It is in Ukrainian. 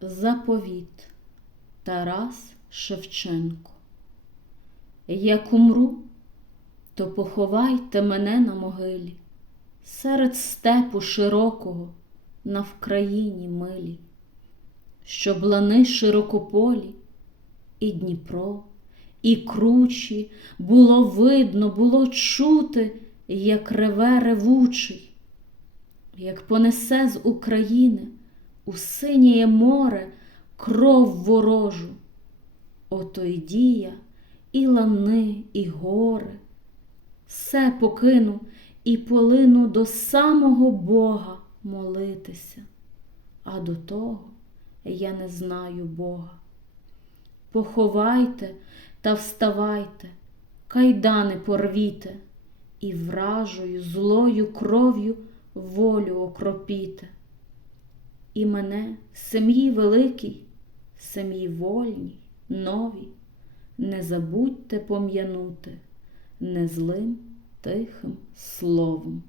Заповіт Тарас Шевченко. Як умру, то поховайте мене на могилі, серед степу широкого на Вкраїні милій, щоб лани широкополі, і Дніпро, і кручі було видно, було чути, як реве ревучий, як понесе з України у синє море кров ворожу. Ото й дія, і лани, і гори, все покину і полину до самого Бога молитися, а до того я не знаю Бога. Поховайте та вставайте, кайдани порвіте, і вражою злою кров'ю волю окропіте. І мене, сім'ї великій, сім'ї вольній, новій, не забудьте пом'янути незлим тихим словом.